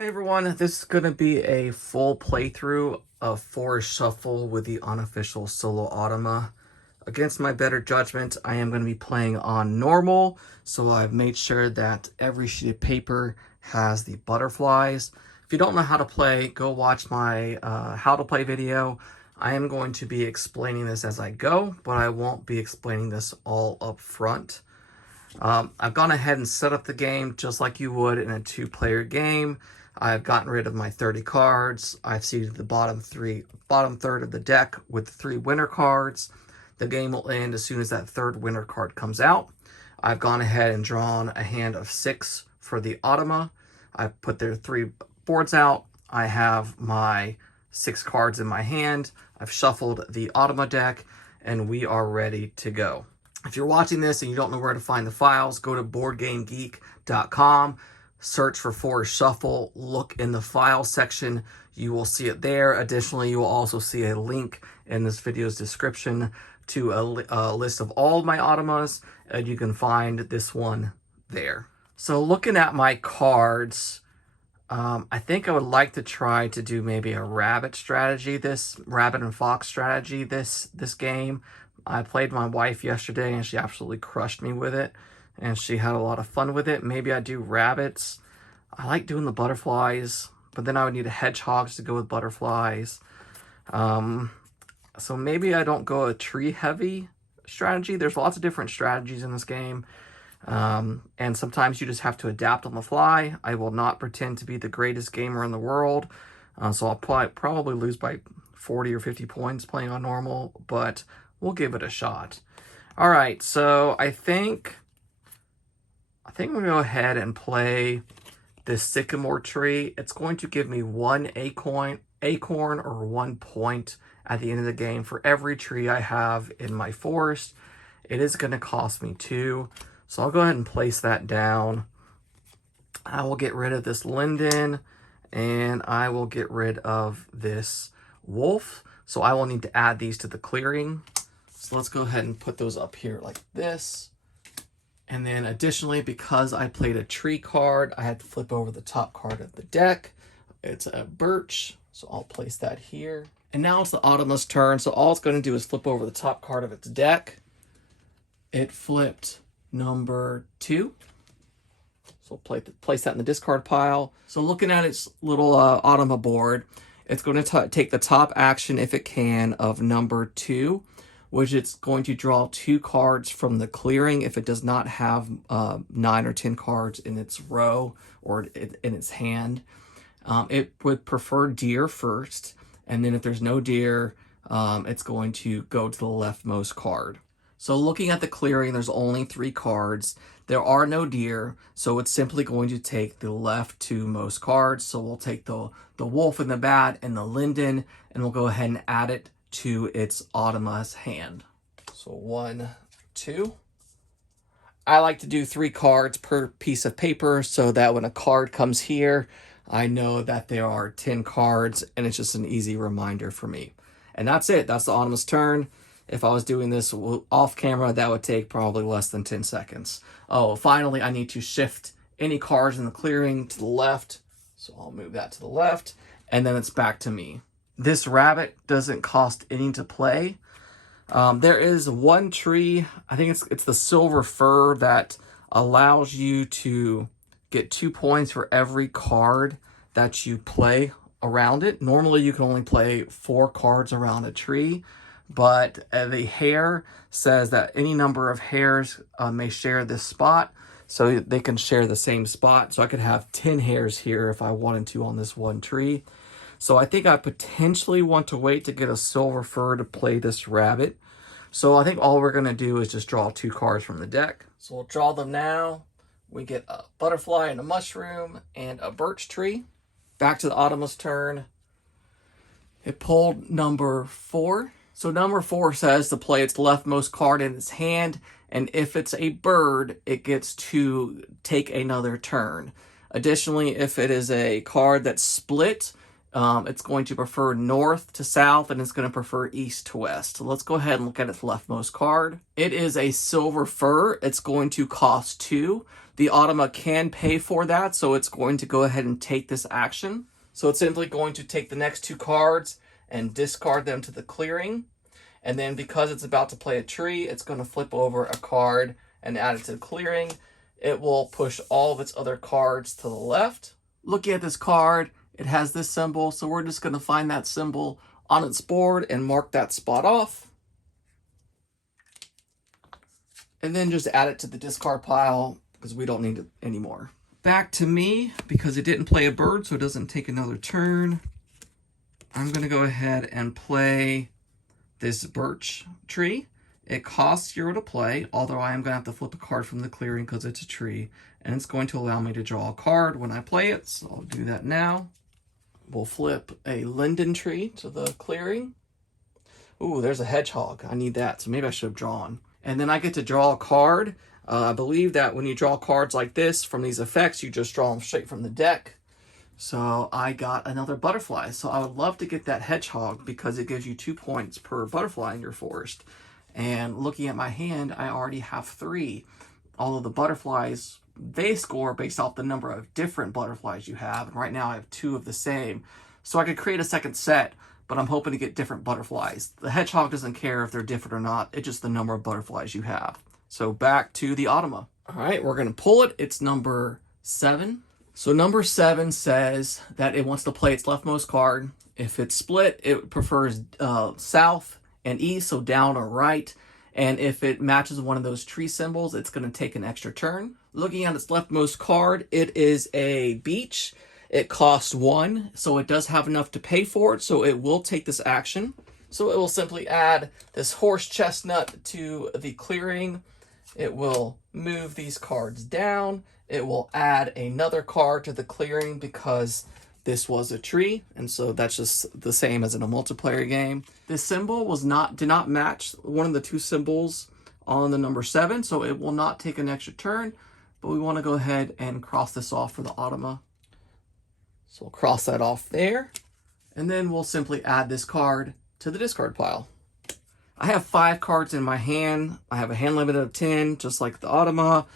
Hey everyone, this is going to be a full playthrough of Forest Shuffle with the unofficial solo Automa. Against my better judgment, I am going to be playing on normal, so I've made sure that every sheet of paper has the butterflies. If you don't know how to play, go watch my how to play video. I am going to be explaining this as I go, but I won't be explaining this all up front. I've gone ahead and set up the game just like you would in a two-player game. I've gotten rid of my 30 cards. I've seeded the bottom third of the deck with the 3 winner cards. The game will end as soon as that third winner card comes out. I've gone ahead and drawn a hand of 6 for the Automa. I've put their 3 boards out. I have my 6 cards in my hand. I've shuffled the Automa deck, and we are ready to go. If you're watching this and you don't know where to find the files, go to boardgamegeek.com, search for Forest Shuffle, look in the file section. You will see it there. Additionally, you will also see a link in this video's description to a list of all of my Automas, and you can find this one there. So looking at my cards, I think I would like to try to do maybe a rabbit and fox strategy this game. I played my wife yesterday and she absolutely crushed me with it, and she had a lot of fun with it. Maybe I do rabbits. I like doing the butterflies, but then I would need a hedgehogs to go with butterflies. So maybe I don't go a tree heavy strategy. There's lots of different strategies in this game. And sometimes you just have to adapt on the fly. I will not pretend to be the greatest gamer in the world. So I'll probably lose by 40 or 50 points playing on normal, but we'll give it a shot. All right, so I think we'll go ahead and play this sycamore tree. It's going to give me 1 acorn or 1 point at the end of the game for every tree I have in my forest. It is going to cost me 2, so I'll go ahead and place that down. I will get rid of this linden, and I will get rid of this wolf. So I will need to add these to the clearing. So let's go ahead and put those up here like this. And then additionally, because I played a tree card, I had to flip over the top card of the deck. It's a birch, so I'll place that here. And now it's the Automa's turn, so all it's going to do is flip over the top card of its deck. It flipped number 2. So place that in the discard pile. So looking at its little Automa board, it's going to take the top action, if it can, of number 2, which it's going to draw 2 cards from the clearing if it does not have 9 or 10 cards in its row or in its hand. It would prefer deer first, and then if there's no deer, it's going to go to the leftmost card. So looking at the clearing, there's only 3 cards. There are no deer, so it's simply going to take the left 2 most cards. So we'll take the wolf and the bat and the linden, and we'll go ahead and add it to its Automa's hand. So 1, 2. I like to do 3 cards per piece of paper so that when a card comes here, I know that there are 10 cards, and it's just an easy reminder for me. And that's it. That's the Automa's turn. If I was doing this off camera, that would take probably less than 10 seconds. Oh, finally, I need to shift any cards in the clearing to the left. So I'll move that to the left, and then it's back to me. This rabbit doesn't cost any to play. There is 1 tree, I think it's the silver fir, that allows you to get 2 points for every card that you play around it. Normally you can only play 4 cards around a tree, but the hare says that any number of hares may share this spot, so they can share the same spot. So I could have 10 hares here if I wanted to on this 1 tree. So I think I potentially want to wait to get a silver fir to play this rabbit. So I think all we're going to do is just draw 2 cards from the deck. So we'll draw them now. We get a butterfly and a mushroom and a birch tree. Back to the Automa's turn. It pulled number 4. So number 4 says to play its leftmost card in its hand, and if it's a bird, it gets to take another turn. Additionally, if it is a card that's split, it's going to prefer north to south, and it's going to prefer east to west. So let's go ahead and look at its leftmost card. It is a silver fir. It's going to cost 2. The Automa can pay for that, so it's going to go ahead and take this action. So it's simply going to take the next 2 cards and discard them to the clearing. And then because it's about to play a tree, it's going to flip over a card and add it to the clearing. It will push all of its other cards to the left. Looking at this card, it has this symbol, so we're just going to find that symbol on its board and mark that spot off. And then just add it to the discard pile because we don't need it anymore. Back to me, because it didn't play a bird, so it doesn't take another turn. I'm going to go ahead and play this birch tree. It costs 0 to play, although I am going to have to flip a card from the clearing because it's a tree. And it's going to allow me to draw a card when I play it, so I'll do that now. We'll flip a linden tree to the clearing. Ooh, there's a hedgehog. I need that, so maybe I should have drawn. And then I get to draw a card. I believe that when you draw cards like this from these effects, you just draw them straight from the deck. So I got another butterfly. So I would love to get that hedgehog because it gives you 2 points per butterfly in your forest. And looking at my hand, I already have 3. Although the butterflies, they score based off the number of different butterflies you have. And right now I have 2 of the same. So I could create a second set, but I'm hoping to get different butterflies. The hedgehog doesn't care if they're different or not. It's just the number of butterflies you have. So back to the Automa. All right, we're going to pull it. It's number 7. So number 7 says that it wants to play its leftmost card. If it's split, it prefers south and east, so down or right. And if it matches one of those tree symbols, it's going to take an extra turn. Looking at its leftmost card, it is a beech. It costs 1, so it does have enough to pay for it, so it will take this action. So it will simply add this horse chestnut to the clearing. It will move these cards down. It will add another card to the clearing because this was a tree, and so that's just the same as in a multiplayer game. This symbol did not match one of the 2 symbols on the number 7, so it will not take an extra turn, but we want to go ahead and cross this off for the Automa. So we'll cross that off there, and then we'll simply add this card to the discard pile. I have 5 cards in my hand. I have a hand limit of 10, just like the Automa.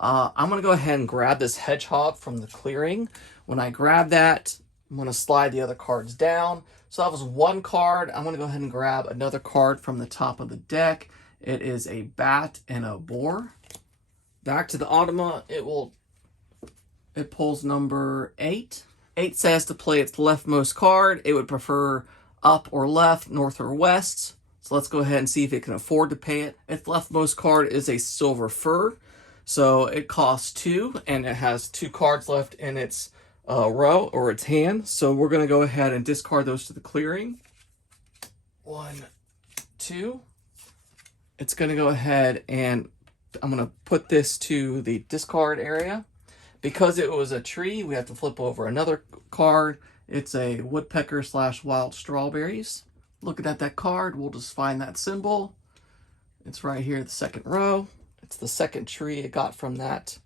I'm going to go ahead and grab this hedgehog from the clearing. When I grab that, I'm going to slide the other cards down. So that was 1 card. I'm going to go ahead and grab another card from the top of the deck. It is a bat and a boar. Back to the Automa, it pulls number 8. 8 says to play its leftmost card. It would prefer up or left, north or west. So let's go ahead and see if it can afford to pay it. Its leftmost card is a silver fir. So it costs 2, and it has 2 cards left in its row or its hand. So we're going to go ahead and discard those to the clearing. 1, 2. It's going to go ahead and I'm going to put this to the discard area. Because it was a tree, we have to flip over another card. It's a woodpecker / wild strawberries. Looking at that card, we'll just find that symbol. It's right here, the second row. It's the second tree it got from that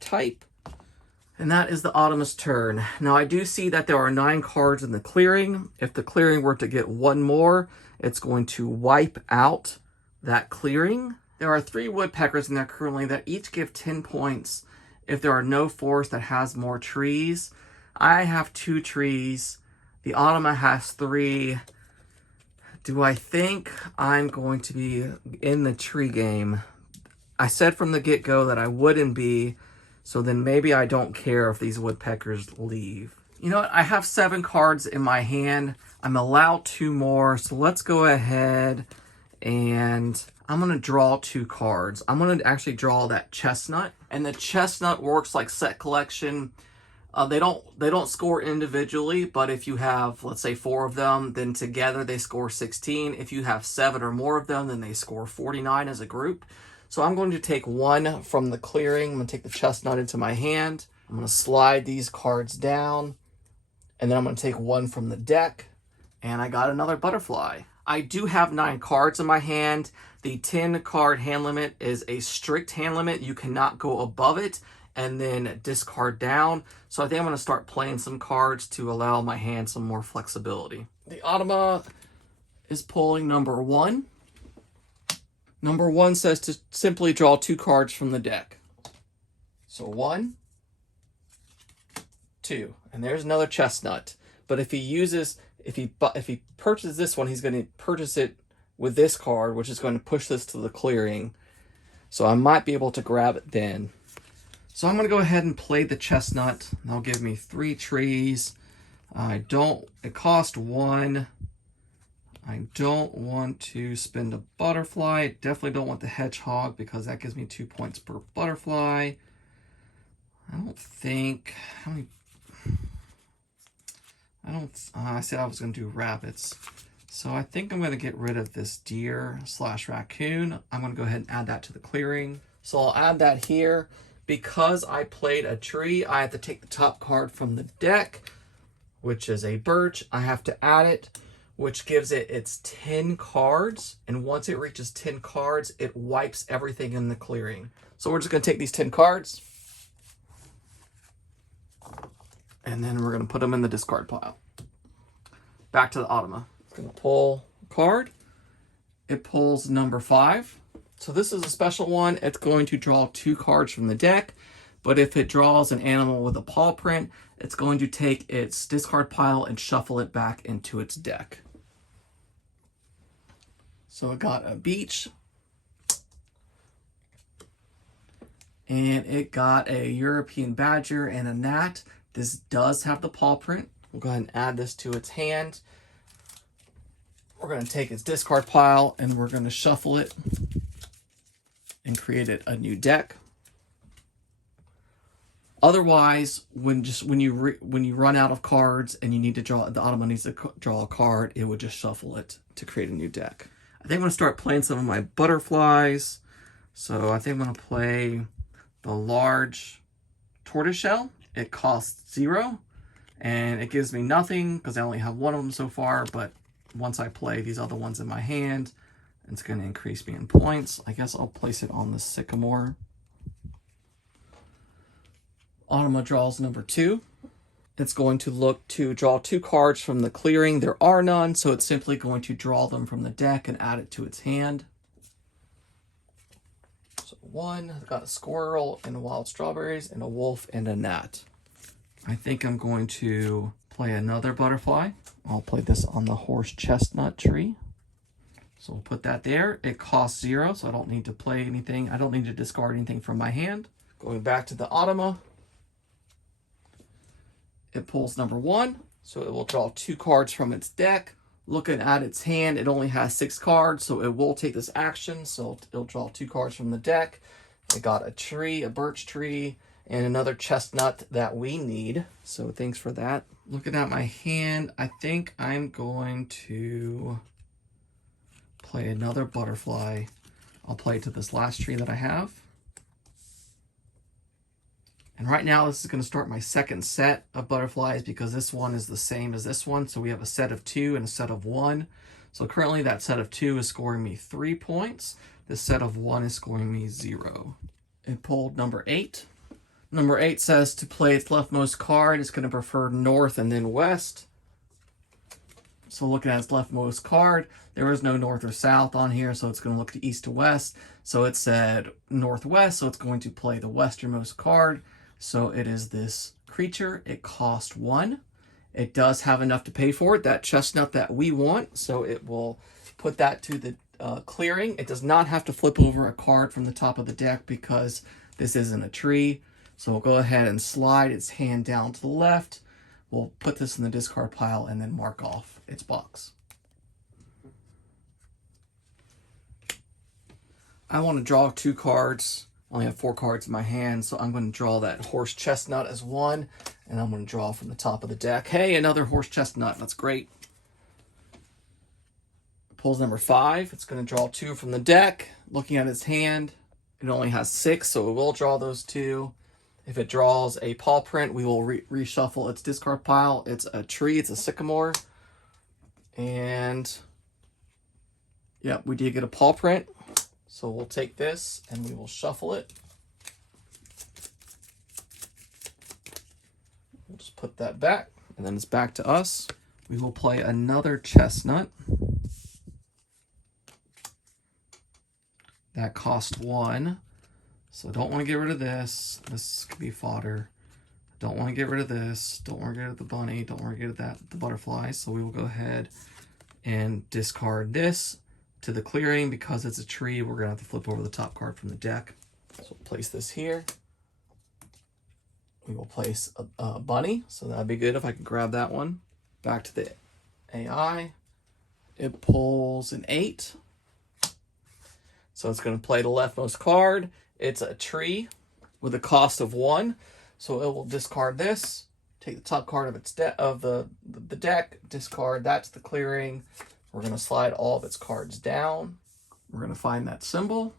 type. And that is the Automa's turn. Now I do see that there are 9 cards in the clearing. If the clearing were to get 1 more, it's going to wipe out that clearing. There are 3 woodpeckers in there currently that each give 10 points if there are no forest that has more trees. I have 2 trees. The Automa has 3. Do I think I'm going to be in the tree game? I said from the get-go that I wouldn't be, so then maybe I don't care if these woodpeckers leave. You know what? I have 7 cards in my hand. I'm allowed 2 more, so let's go ahead and I'm going to draw 2 cards. I'm going to actually draw that chestnut, and the chestnut works like set collection. They don't score individually, but if you have, let's say, 4 of them, then together they score 16. If you have 7 or more of them, then they score 49 as a group. So I'm going to take 1 from the clearing. I'm going to take the chestnut into my hand. I'm going to slide these cards down, and then I'm going to take 1 from the deck, and I got another butterfly. I do have 9 cards in my hand. The 10 card hand limit is a strict hand limit. You cannot go above it and then discard down. So I think I'm going to start playing some cards to allow my hand some more flexibility. The Automa is pulling number 1. Number 1 says to simply draw 2 cards from the deck. So 1, 2, and there's another chestnut. But if he purchases this one, he's going to purchase it with this card, which is going to push this to the clearing. So I might be able to grab it then. So I'm going to go ahead and play the chestnut. That'll give me 3 trees. It cost 1. I don't want to spend a butterfly. I definitely don't want the hedgehog because that gives me 2 points per butterfly. I said I was going to do rabbits. So I think I'm going to get rid of this deer / raccoon. I'm going to go ahead and add that to the clearing. So I'll add that here. Because I played a tree, I have to take the top card from the deck, which is a birch. I have to add it, which gives it its 10 cards. And once it reaches 10 cards, it wipes everything in the clearing. So we're just going to take these 10 cards. And then we're going to put them in the discard pile. Back to the Automa. It's going to pull a card. It pulls number 5. So this is a special one. It's going to draw 2 cards from the deck. But if it draws an animal with a paw print, it's going to take its discard pile and shuffle it back into its deck. So it got a beach. And it got a European badger and a gnat. This does have the paw print. We'll go ahead and add this to its hand. We're going to take its discard pile and we're going to shuffle it and create a new deck. Otherwise, when you run out of cards and you need to draw, the Automa needs to draw a card, it would just shuffle it to create a new deck. I think I'm going to start playing some of my butterflies. So I think I'm going to play the large tortoiseshell. It costs 0 and it gives me nothing because I only have one of them so far, but once I play these other ones in my hand, it's going to increase me in points. I guess I'll place it on the sycamore. Automa draws number 2. It's going to look to draw 2 cards from the clearing. There are none, so it's simply going to draw them from the deck and add it to its hand. So 1, I've got a squirrel and wild strawberries and a wolf and a gnat. I think I'm going to play another butterfly. I'll play this on the horse chestnut tree. So we'll put that there. It costs 0, so I don't need to play anything. I don't need to discard anything from my hand. Going back to the Automa. It pulls number 1, so it will draw 2 cards from its deck. Looking at its hand, it only has 6 cards, so it will take this action. So it'll draw 2 cards from the deck. It got a tree, a birch tree, and another chestnut that we need. So thanks for that. Looking at my hand, I think I'm going to play another butterfly. I'll play it to this last tree that I have. And right now, this is going to start my second set of butterflies because this one is the same as this one. So we have a set of 2 and a set of 1. So currently that set of 2 is scoring me 3 points. This set of 1 is scoring me 0. It pulled number 8. Number 8 says to play its leftmost card, it's going to prefer north and then west. So looking at its leftmost card, there is no north or south on here, so it's going to look to east to west. So it said northwest, so it's going to play the westernmost card. So it is this creature. It cost 1. It does have enough to pay for it, that chestnut that we want. So it will put that to the clearing. It does not have to flip over a card from the top of the deck because this isn't a tree. So we'll go ahead and slide its hand down to the left. We'll put this in the discard pile and then mark off its box. I want to draw 2 cards. I only have 4 cards in my hand, so I'm going to draw that horse chestnut as 1, and I'm going to draw from the top of the deck. Hey, another horse chestnut. That's great. Pulls number 5. It's going to draw 2 from the deck. Looking at its hand, it only has 6, so it will draw those 2. If it draws a paw print, we will reshuffle its discard pile. It's a tree. It's a sycamore. And, yeah, we did get a paw print. So we'll take this and we will shuffle it. We'll just put that back, and then it's back to us. We will play another chestnut. That cost 1. So don't want to get rid of this. This could be fodder. Don't want to get rid of this. Don't want to get rid of the bunny. Don't want to get rid of the butterfly. So we will go ahead and discard this to the clearing. Because it's a tree, we're going to have to flip over the top card from the deck. So we'll place this here. We will place a bunny. So that'd be good if I could grab that one. Back to the AI. It pulls an 8. So it's going to play the leftmost card. It's a tree with a cost of 1. So it will discard this, take the top card of its the deck, discard that to the clearing. We're going to slide all of its cards down. We're going to find that symbol.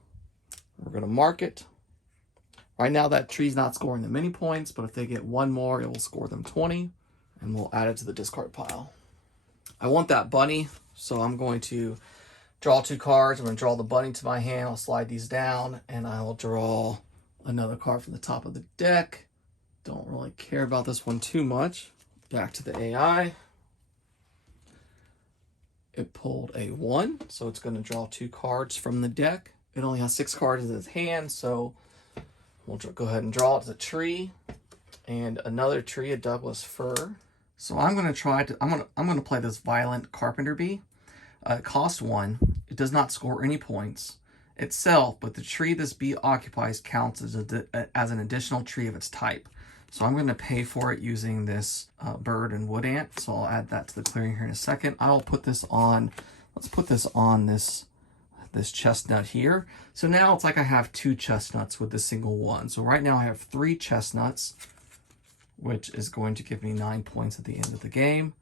We're going to mark it. Right now that tree's not scoring them any points, but if they get one more, it will score them 20. And we'll add it to the discard pile. I want that bunny, so I'm going to draw 2 cards. I'm going to draw the bunny to my hand. I'll slide these down, and I will draw another card from the top of the deck. Don't really care about this one too much. Back to the AI. It pulled a 1, so it's going to draw 2 cards from the deck. It only has 6 cards in its hand, so we'll go ahead and draw it as a tree. And another tree, a Douglas fir. So I'm going to try to, I'm going to play this Violent Carpenter Bee. It costs 1. It does not score any points itself, but the tree this bee occupies counts as an additional tree of its type. So I'm going to pay for it using this bird and wood ant. So I'll add that to the clearing here in a second. I'll put this on, let's put this on this chestnut here. So now it's like I have 2 chestnuts with a single one. So right now I have 3 chestnuts, which is going to give me 9 points at the end of the game.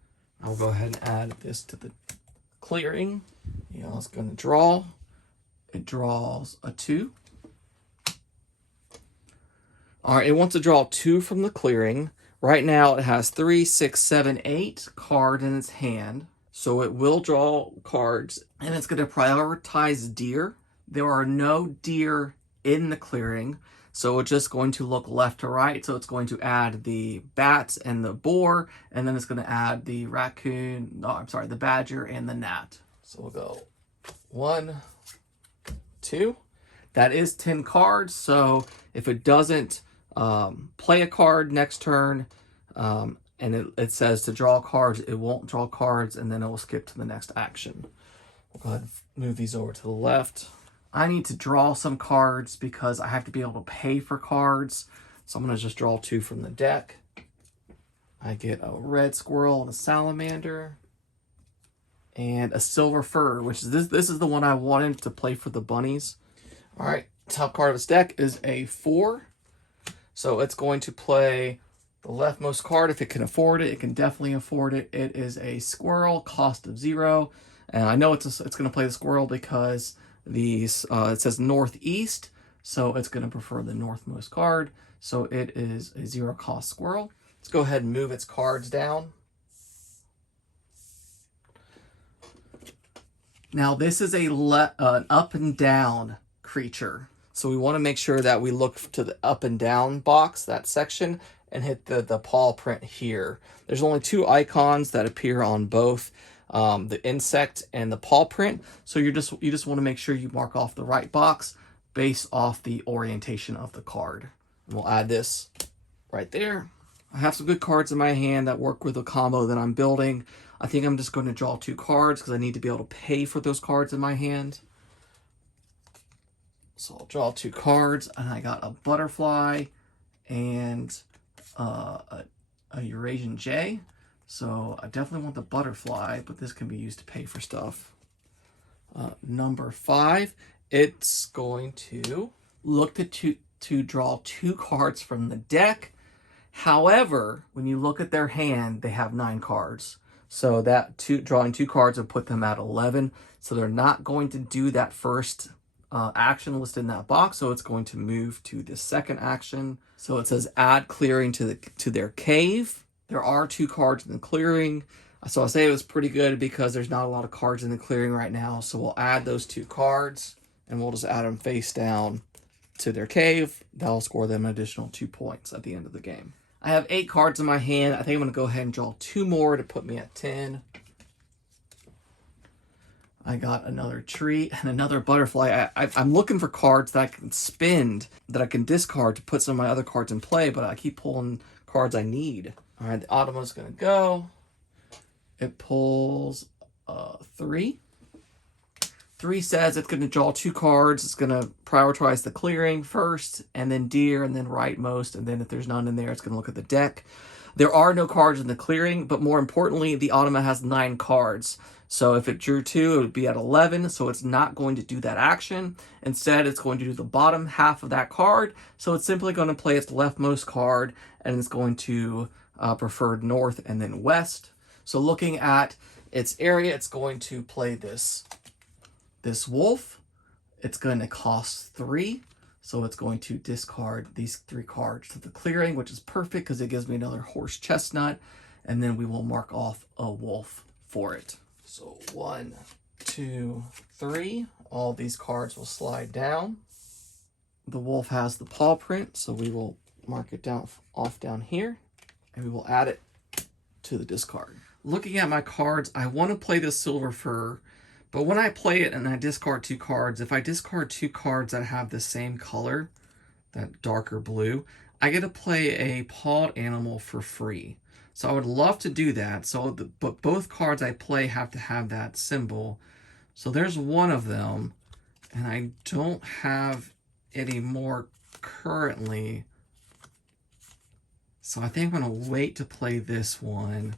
I'll go ahead and add this to the clearing. You know, it's going to draw. It draws a 2. All right, it wants to draw 2 from the clearing. Right now it has 3, 6, 7, 8 cards in its hand. So it will draw cards, and it's going to prioritize deer. There are no deer in the clearing, so it's just going to look left to right. So it's going to add the bats and the boar, and then it's going to add the raccoon, no, I'm sorry, the badger and the gnat. So we'll go 1, 2. That is 10 cards, so if it doesn't play a card next turn, and it says to draw cards, it won't draw cards, and then it will skip to the next action. We'll go ahead and move these over to the left. I need to draw some cards because I have to be able to pay for cards. So I'm going to just draw 2 from the deck. I get a red squirrel and a salamander. And a silver fir, which is this is the one I wanted to play for the bunnies. All right, top card of this deck is a 4. So it's going to play the leftmost card if it can afford it. It can definitely afford it. It is a squirrel, cost of 0. And I know it's going to play the squirrel because these it says northeast, so it's going to prefer the northmost card. So it is a 0 cost squirrel. Let's go ahead and move its cards down. Now this is an up and down creature. So we want to make sure that we look to the up and down box, that section, and hit the paw print here. There's only 2 icons that appear on both the insect and the paw print. So you just want to make sure you mark off the right box based off the orientation of the card. And we'll add this right there. I have some good cards in my hand that work with the combo that I'm building. I think I'm just going to draw 2 cards because I need to be able to pay for those cards in my hand. So I'll draw 2 cards, and I got a butterfly and a Eurasian jay. So I definitely want the butterfly, but this can be used to pay for stuff. Number 5, it's going to look to draw 2 cards from the deck. However, when you look at their hand, they have 9 cards. So that drawing 2 cards would put them at 11. So they're not going to do that first action listed in that box. So it's going to move to the second action. So it says add clearing to their cave. There are 2 cards in the clearing. So I'll say it was pretty good because there's not a lot of cards in the clearing right now. So we'll add those 2 cards, and we'll just add them face down to their cave. That'll score them an additional 2 points at the end of the game. I have 8 cards in my hand. I think I'm going to go ahead and draw 2 more to put me at 10. I got another tree and another butterfly. I'm looking for cards that I can spend, that I can discard to put some of my other cards in play, but I keep pulling cards I need. All right, the Automa's going to go. It pulls 3. 3 says it's going to draw 2 cards. It's going to prioritize the clearing first, and then deer, and then rightmost, and then if there's none in there, it's going to look at the deck. There are no cards in the clearing, but more importantly, the Automa has 9 cards. So if it drew 2, it would be at 11, so it's not going to do that action. Instead, it's going to do the bottom half of that card, so it's simply going to play its leftmost card, and it's going to prefer north and then west. So looking at its area, it's going to play this wolf. It's going to cost 3. So it's going to discard these 3 cards to the clearing, which is perfect because it gives me another horse chestnut. And then we will mark off a wolf for it. So 1, 2, 3. All these cards will slide down. The wolf has the paw print, so we will mark it off down here. And we will add it to the discard. Looking at my cards, I want to play this silver fir. But when I play it and I discard 2 cards, if I discard 2 cards that have the same color, that darker blue, I get to play a pawed animal for free. So I would love to do that. But both cards I play have to have that symbol. So there's one of them, and I don't have any more currently. So I think I'm going to wait to play this one.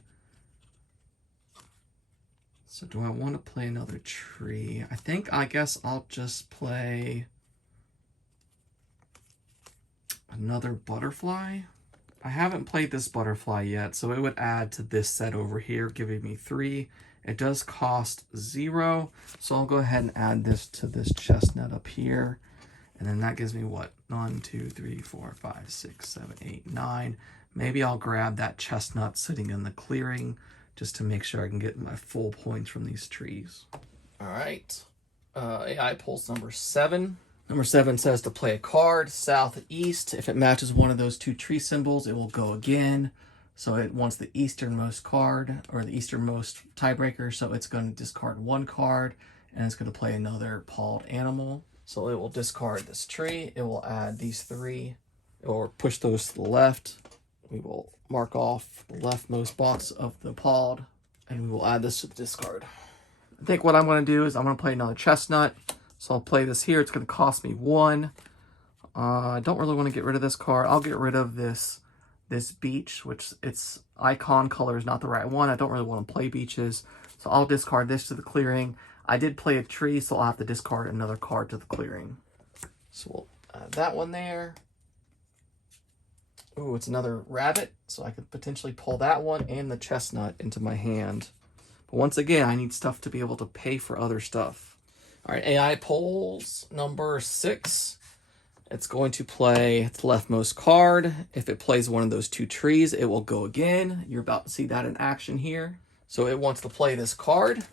So do I want to play another tree? I guess I'll just play another butterfly. I haven't played this butterfly yet, so it would add to this set over here, giving me 3. It does cost 0, so I'll go ahead and add this to this chestnut up here. And then that gives me what? 1, 2, 3, 4, 5, 6, 7, 8, 9. Maybe I'll grab that chestnut sitting in the clearing just to make sure I can get my full points from these trees. All right. AI pulls number 7. Number 7 says to play a card, southeast. If it matches one of those 2 tree symbols, it will go again. So it wants the easternmost card, or the easternmost tiebreaker, so it's going to discard 1 card, and it's going to play another pawed animal. So it will discard this tree. It will add these 3, or push those to the left. We will mark off the leftmost box of the pawed, and we will add this to the discard. I think what I'm going to do is I'm going to play another chestnut. So I'll play this here. It's going to cost me 1. I don't really want to get rid of this card. I'll get rid of this beach, which its icon color is not the right one. I don't really want to play beaches. So I'll discard this to the clearing. I did play a tree, so I'll have to discard another card to the clearing. So we'll add that one there. Ooh, it's another rabbit. So I could potentially pull that one and the chestnut into my hand. But once again, I need stuff to be able to pay for other stuff. All right, AI pulls number 6. It's going to play its leftmost card. If it plays one of those 2 trees, it will go again. You're about to see that in action here. So it wants to play this card,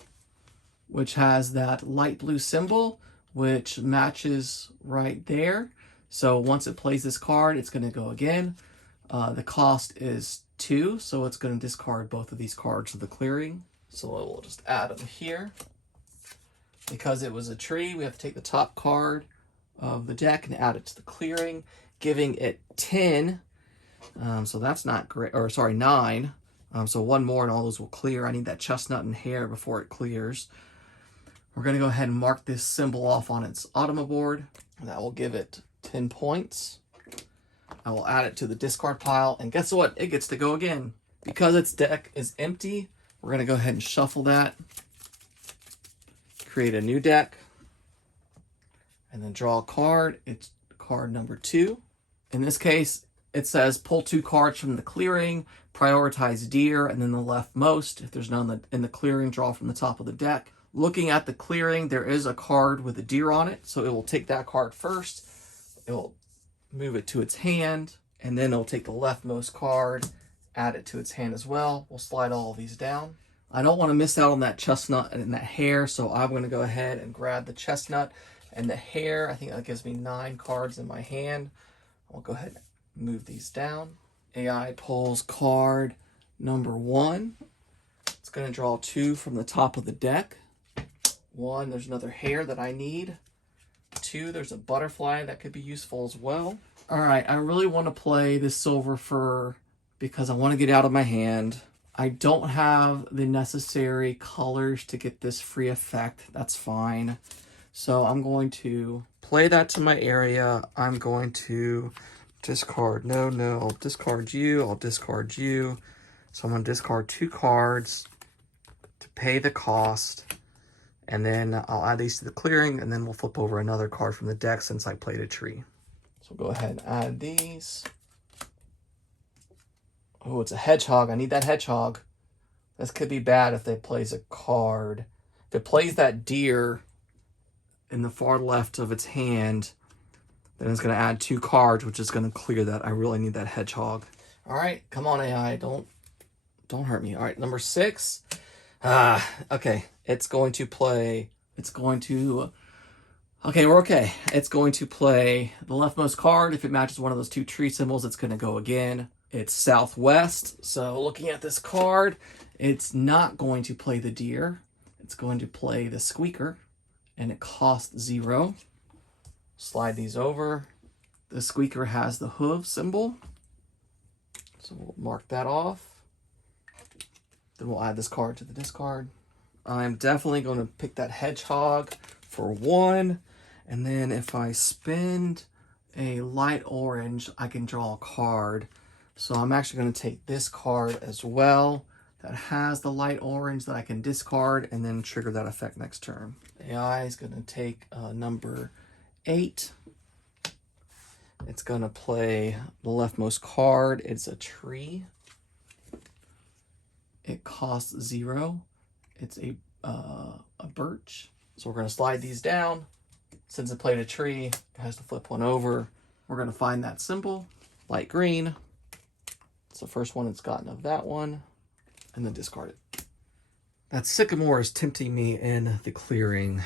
which has that light blue symbol, which matches right there. So once it plays this card, it's going to go again. The cost is 2, so it's going to discard both of these cards to the clearing. So we'll just add them here. Because it was a tree, we have to take the top card of the deck and add it to the clearing, giving it 10. So that's not great, or sorry, 9. So 1 more and all those will clear. I need that chestnut and hair before it clears. We're going to go ahead and mark this symbol off on its Automa board. That will give it 10 points. I will add it to the discard pile, and guess what? It gets to go again. Because its deck is empty, we're going to go ahead and shuffle that. Create a new deck, and then draw a card. It's card number 2. In this case, it says pull 2 cards from the clearing, prioritize deer, and then the leftmost. If there's none in the clearing, draw from the top of the deck. Looking at the clearing, there is a card with a deer on it, so it will take that card first. It will move it to its hand, and then it'll take the leftmost card, add it to its hand as well. We'll slide all of these down. I don't want to miss out on that chestnut and that hair, so I'm going to go ahead and grab the chestnut and the hair. I think that gives me 9 cards in my hand. I'll go ahead and move these down. AI pulls card number 1. It's going to draw 2 from the top of the deck. 1, there's another hare that I need. 2, there's a butterfly that could be useful as well. All right, I really want to play this silver fur because I want to get out of my hand. I don't have the necessary colors to get this free effect. That's fine. So I'm going to play that to my area. I'm going to discard. No, I'll discard you. I'll discard you. So I'm going to discard 2 cards to pay the cost. And then I'll add these to the clearing, and then we'll flip over another card from the deck since I played a tree. So go ahead and add these. Oh, it's a hedgehog. I need that hedgehog. This could be bad if it plays a card. If it plays that deer in the far left of its hand, then it's going to add 2 cards, which is going to clear that. I really need that hedgehog. All right, come on, AI. Don't hurt me. All right, number 6. Okay. It's going to play... Okay, we're okay. It's going to play the leftmost card. If it matches one of those 2 tree symbols, it's going to go again. It's southwest. So looking at this card, it's not going to play the deer. It's going to play the squeaker, and it costs 0. Slide these over. The squeaker has the hoof symbol, so we'll mark that off. Then we'll add this card to the discard. I'm definitely going to pick that hedgehog for 1. And then if I spend a light orange, I can draw a card. So I'm actually going to take this card as well that has the light orange that I can discard and then trigger that effect next turn. AI is going to take number 8. It's going to play the leftmost card. It's a tree. It costs 0. It's a birch. So we're going to slide these down. Since it played a tree, it has to flip one over. We're going to find that symbol, light green. It's the first one it's gotten of that one, and then discard it. That sycamore is tempting me in the clearing,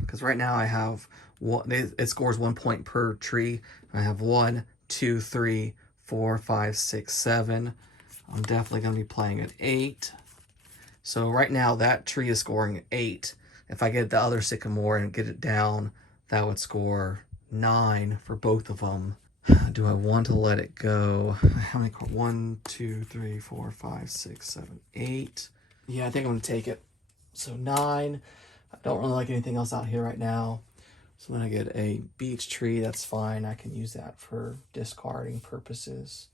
because right now I have it scores 1 point per tree. I have 1, 2, 3, 4, 5, 6, 7. I'm definitely going to be playing at 8. So right now that tree is scoring 8. If I get the other sycamore and get it down, that would score 9 for both of them. Do I want to let it go? How many cards? 1, 2, 3, 4, 5, 6, 7, 8. Yeah, I think I'm going to take it. So 9. I don't really like anything else out here right now. So when I get a beech tree, that's fine. I can use that for discarding purposes.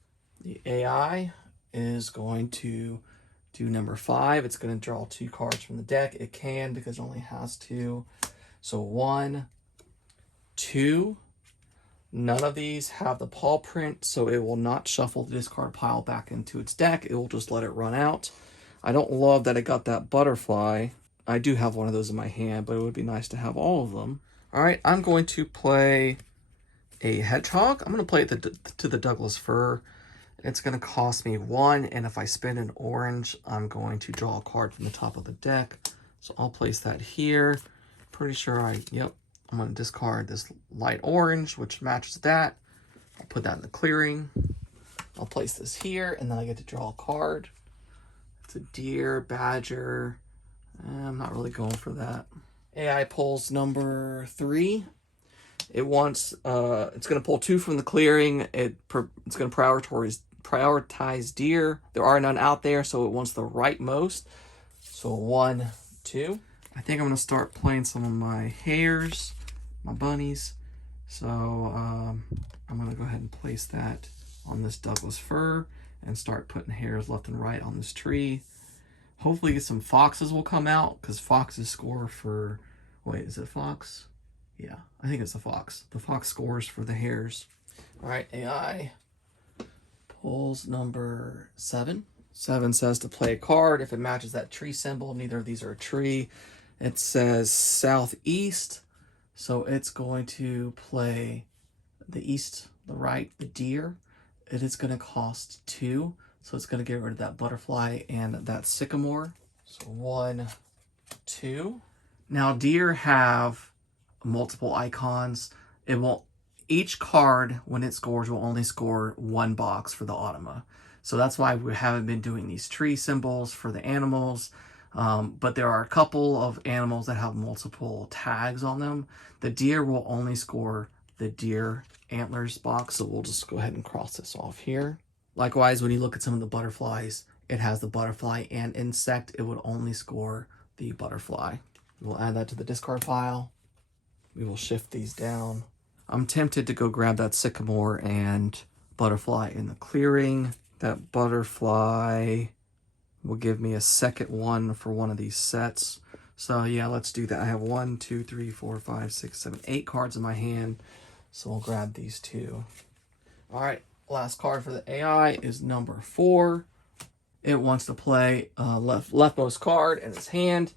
The AI is going to do number 5. It's going to draw 2 cards from the deck. It can because it only has 2. So 1, 2. None of these have the paw print, so it will not shuffle the discard pile back into its deck. It will just let it run out. I don't love that it got that butterfly. I do have one of those in my hand, but it would be nice to have all of them. All right, I'm going to play a hedgehog. I'm going to play it to the Douglas fir. It's going to cost me 1, and if I spend an orange, I'm going to draw a card from the top of the deck. So I'll place that here. Pretty sure I'm going to discard this light orange, which matches that. I'll put that in the clearing. I'll place this here, and then I get to draw a card. It's a deer, badger. I'm not really going for that. AI pulls number 3. It wants, it's going to pull 2 from the clearing. It's going to prioritize deer. There are none out there, so it wants the rightmost. So 1, 2. I think I'm going to start playing some of my hares, my bunnies. So I'm going to go ahead and place that on this Douglas fir and start putting hares left and right on this tree. Hopefully some foxes will come out, because foxes score for... Wait, is it fox? Yeah, I think it's the fox. The fox scores for the hares. All right, AI pulls number 7. 7 says to play a card if it matches that tree symbol. Neither of these are a tree. It says southeast, so it's going to play the east, the right, the deer. It is going to cost 2, so it's going to get rid of that butterfly and that sycamore. So 1, 2. Now deer have multiple icons. Each card, when it scores, will only score 1 box for the Automa. So that's why we haven't been doing these tree symbols for the animals. But there are a couple of animals that have multiple tags on them. The deer will only score the deer antlers box, so we'll just go ahead and cross this off here. Likewise, when you look at some of the butterflies, it has the butterfly and insect. It would only score the butterfly. We'll add that to the discard pile. We will shift these down. I'm tempted to go grab that sycamore and butterfly in the clearing. That butterfly will give me a second one for one of these sets. So yeah, let's do that. I have 1, 2, 3, 4, 5, 6, 7, 8 cards in my hand. So we'll grab these two. All right, last card for the AI is number 4. It wants to play leftmost card in its hand.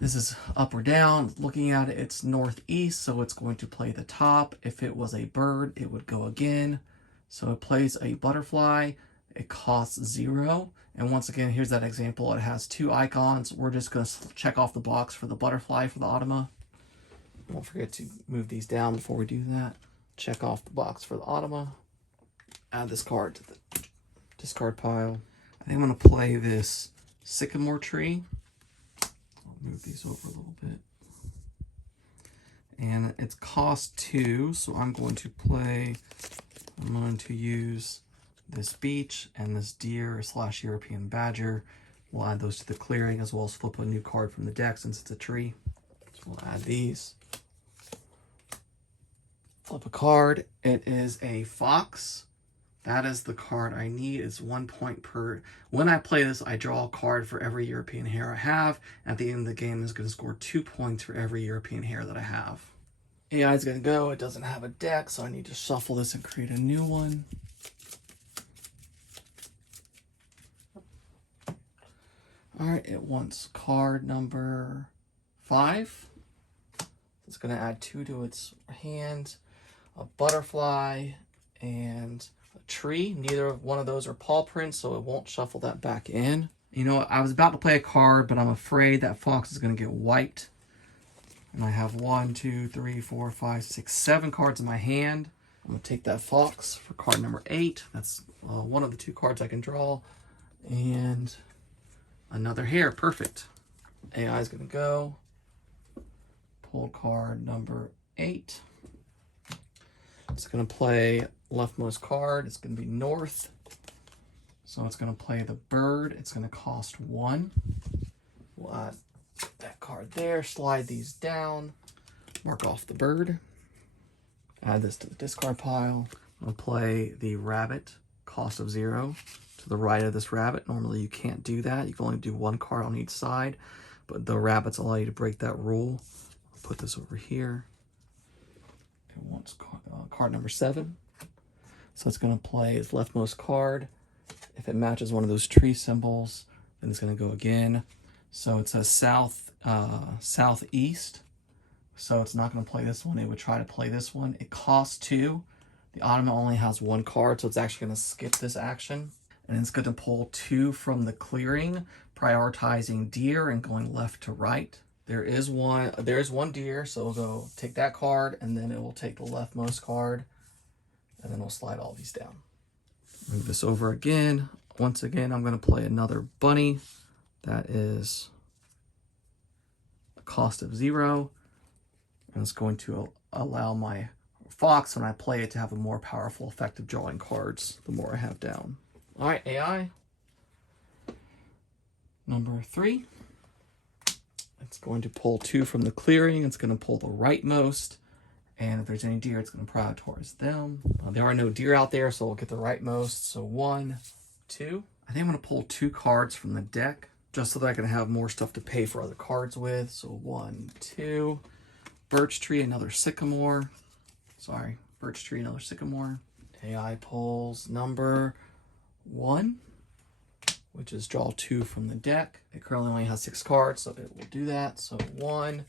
This is up or down. Looking at it, it's northeast, so it's going to play the top. If it was a bird, it would go again. So it plays a butterfly. It costs 0. And once again, here's that example. It has 2 icons. We're just going to check off the box for the butterfly for the Automa. Don't forget to move these down before we do that. Check off the box for the Automa. Add this card to the discard pile. I think I'm going to play this sycamore tree. Move these over a little bit. And it's cost 2, so I'm going to use this beech and this deer / European badger. We'll add those to the clearing as well as flip a new card from the deck since it's a tree. So we'll add these. Flip a card. It is a fox. That is the card I need. It's 1 point per. When I play this, I draw a card for every European hare I have. At the end of the game, it's going to score 2 points for every European hare that I have. AI is going to go. It doesn't have a deck, so I need to shuffle this and create a new one. All right, it wants card number 5. It's going to add 2 to its hand, a butterfly, and tree. Neither one of those are paw prints, so it won't shuffle that back in. You know, I was about to play a card, but I'm afraid that fox is going to get wiped. And I have 1, 2, 3, 4, 5, 6, 7 cards in my hand. I'm going to take that fox for card number 8. That's one of the 2 cards I can draw. And another hare. Perfect. AI is going to go. Pull card number 8. It's going to play leftmost card. It's going to be north. So it's going to play the bird. It's going to cost 1. We'll add that card there. Slide these down. Mark off the bird. Add this to the discard pile. I'll play the rabbit. Cost of 0. To the right of this rabbit. Normally you can't do that. You can only do 1 card on each side. But the rabbits allow you to break that rule. I'll put this over here. It wants card number 7. So it's going to play its leftmost card. If it matches one of those tree symbols, then it's going to go again. So it says southeast. So it's not going to play this one. It would try to play this one. It costs 2. The Automa only has 1 card, so it's actually going to skip this action. And it's going to pull 2 from the clearing, prioritizing deer and going left to right. There's one deer, so we'll go take that card, and then it will take the leftmost card, and then we'll slide all these down. Move this over again. Once again, I'm going to play another bunny. That is a cost of 0, and it's going to allow my fox, when I play it, to have a more powerful effect of drawing cards the more I have down. All right, AI. Number 3. It's going to pull 2 from the clearing. It's going to pull the rightmost. And if there's any deer, it's going to prioritize them. There are no deer out there, so we'll get the rightmost. So 1, 2. I think I'm going to pull 2 cards from the deck just so that I can have more stuff to pay for other cards with. So 1, 2. Birch tree, another sycamore. Sorry, birch tree, another sycamore. AI pulls number 1. Which is draw 2 from the deck. It currently only has 6 cards, so it will do that. So 1,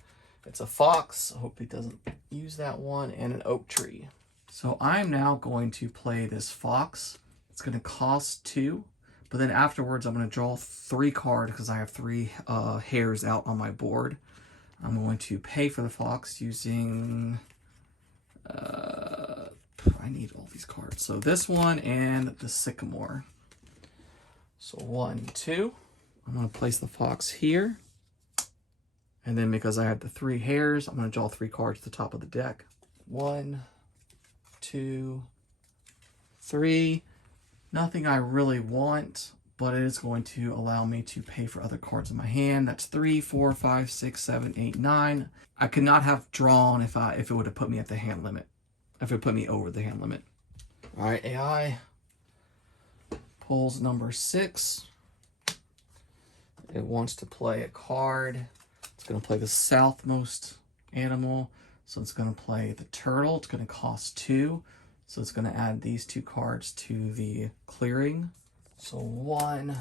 it's a fox. I hope it doesn't use that one, and an oak tree. So I'm now going to play this fox. It's going to cost 2, but then afterwards I'm going to draw 3 cards because I have 3 hares out on my board. I'm going to pay for the fox using... I need all these cards. So this one and the sycamore. So 1, 2. I'm going to place the fox here. And then because I have the 3 hairs, I'm going to draw 3 cards at the top of the deck. 1, 2, 3. Nothing I really want, but it is going to allow me to pay for other cards in my hand. That's 3, 4, 5, 6, 7, 8, 9. I could not have drawn if it would have put me at the hand limit. If it put me over the hand limit. All right, AI pulls number 6. It wants to play a card. It's going to play the southmost animal. So it's going to play the turtle. It's going to cost 2. So it's going to add these 2 cards to the clearing. So 1,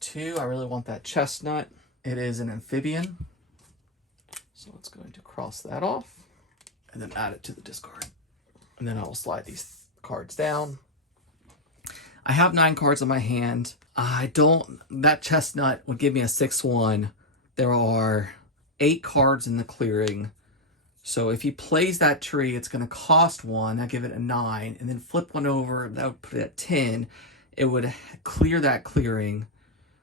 2. I really want that chestnut. It is an amphibian. So it's going to cross that off and then add it to the discard. And then I will slide these cards down. I have 9 cards in my hand. That chestnut would give me a 6-1. There are 8 cards in the clearing. So if he plays that tree, it's going to cost 1. I'll give it a 9. And then flip 1 over. That would put it at 10. It would clear that clearing.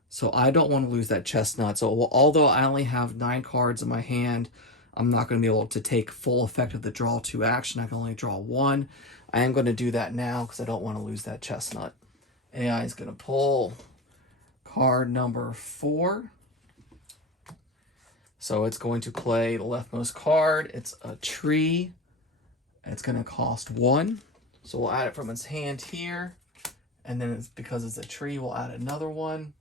So I don't want to lose that chestnut. So although I only have 9 cards in my hand, I'm not going to be able to take full effect of the draw 2 action. I can only draw 1. I am going to do that now because I don't want to lose that chestnut. AI is going to pull card number 4. So it's going to play the leftmost card. It's a tree. It's going to cost 1. So we'll add it from its hand here. And then because it's a tree, we'll add another one.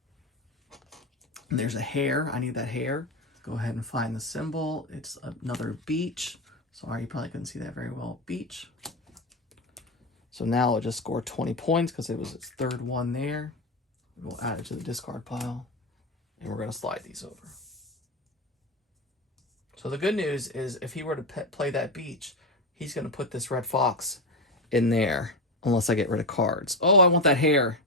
And there's a hare. I need that hare. Go ahead and find the symbol. It's another beach. Sorry, you probably couldn't see that very well. Beach. So now it'll just score 20 points because it was its 3rd one there. We'll add it to the discard pile. And we're going to slide these over. So the good news is if he were to play that beach, he's going to put this red fox in there unless I get rid of cards. Oh, I want that hare.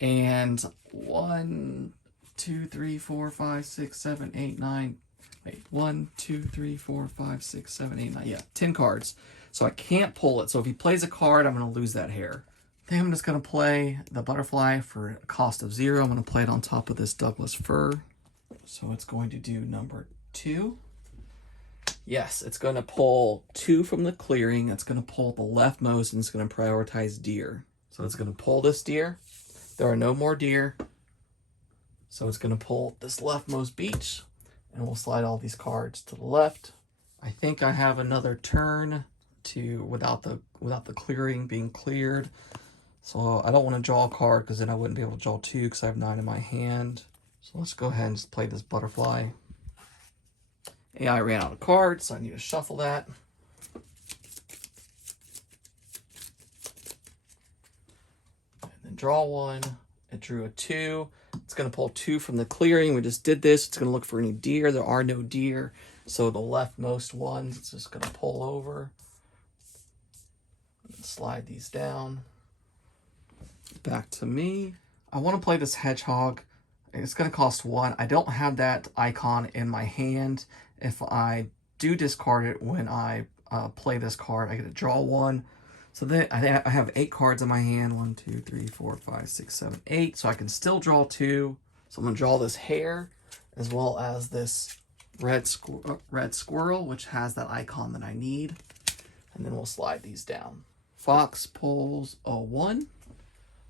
And 1, 2, 3, 4, 5, 6, 7, 8, 9. Wait, 1, 2, 3, 4, 5, 6, 7, 8, 9. Yeah, 10 cards. So I can't pull it. So if he plays a card, I'm going to lose that hare. I think I'm just going to play the butterfly for a cost of 0. I'm going to play it on top of this Douglas fir. So it's going to do number 2. Yes, it's going to pull 2 from the clearing. It's going to pull the leftmost, and it's going to prioritize deer. So it's going to pull this deer. There are no more deer. So it's going to pull this leftmost beach, and we'll slide all these cards to the left. I think I have another turn without the clearing being cleared. So I don't want to draw a card because then I wouldn't be able to draw 2 because I have 9 in my hand. So let's go ahead and just play this butterfly. AI ran out of cards, so I need to shuffle that. And then draw 1. It drew a 2. It's going to pull 2 from the clearing. We just did this. It's going to look for any deer. There are no deer. So the leftmost ones, it's just going to pull over. And slide these down. Back to me. I want to play this hedgehog. It's going to cost 1. I don't have that icon in my hand. If I do discard it when I play this card, I get to draw 1. So then I have 8 cards in my hand. 1, 2, 3, 4, 5, 6, 7, 8. So I can still draw 2. So I'm going to draw this hare as well as this red squirrel, which has that icon that I need. And then we'll slide these down. Fox pulls a 1.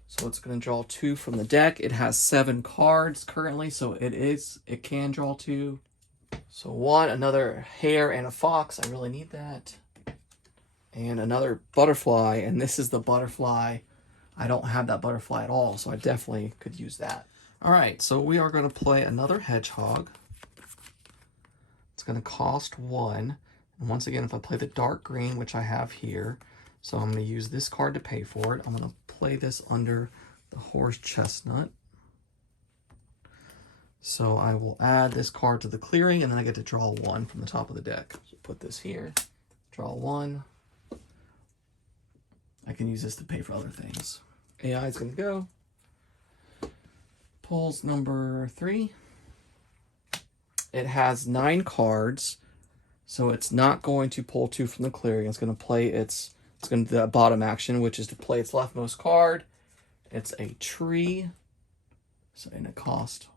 So it's going to draw 2 from the deck. It has 7 cards currently, so it can draw 2. So 1, another hare and a fox. I really need that. And another butterfly, and this is the butterfly. I don't have that butterfly at all, so I definitely could use that. All right, so we are going to play another hedgehog. It's going to cost 1. And once again, if I play the dark green, which I have here, so I'm going to use this card to pay for it. I'm going to play this under the horse chestnut. So I will add this card to the clearing, and then I get to draw 1 from the top of the deck. So put this here, draw 1. I can use this to pay for other things. AI is going to go. Pulls number 3. It has 9 cards, so it's not going to pull 2 from the clearing. It's going to play it's going to do that bottom action, which is to play its leftmost card. It's a tree, so and it costs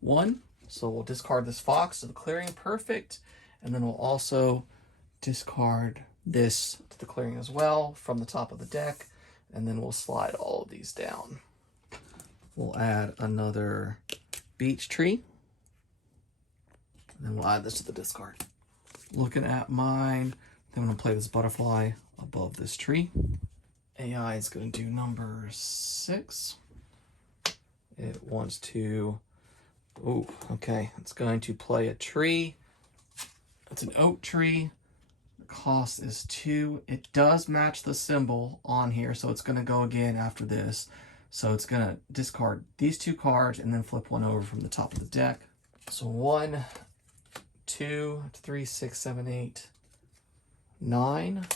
1. So we'll discard this fox to the clearing. Perfect. And then we'll also discard this to the clearing as well from the top of the deck. And then we'll slide all of these down. We'll add another beech tree. And then we'll add this to the discard. Looking at mine, then I'm going to play this butterfly above this tree. AI is going to do number 6. It wants to, oh, okay. It's going to play a tree. It's an oak tree. The cost is 2. It does match the symbol on here, so it's going to go again after this. So it's going to discard these 2 cards and then flip one over from the top of the deck. So 1, 2, 3, 6, 7, 8, 9.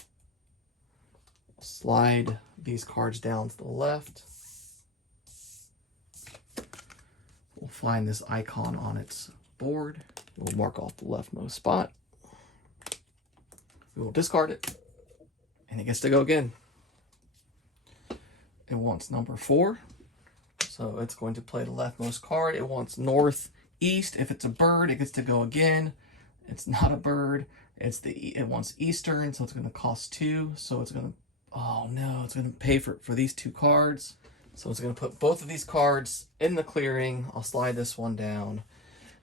Slide these cards down to the left. We'll find this icon on its board. We'll mark off the leftmost spot. We will discard it, and it gets to go again. It wants number 4, so it's going to play the leftmost card. It wants northeast. If it's a bird, it gets to go again. It's not a bird. It wants eastern, so it's going to cost 2. So it's going to, oh no, it's going to pay for these 2 cards. So it's going to put both of these cards in the clearing. I'll slide this one down.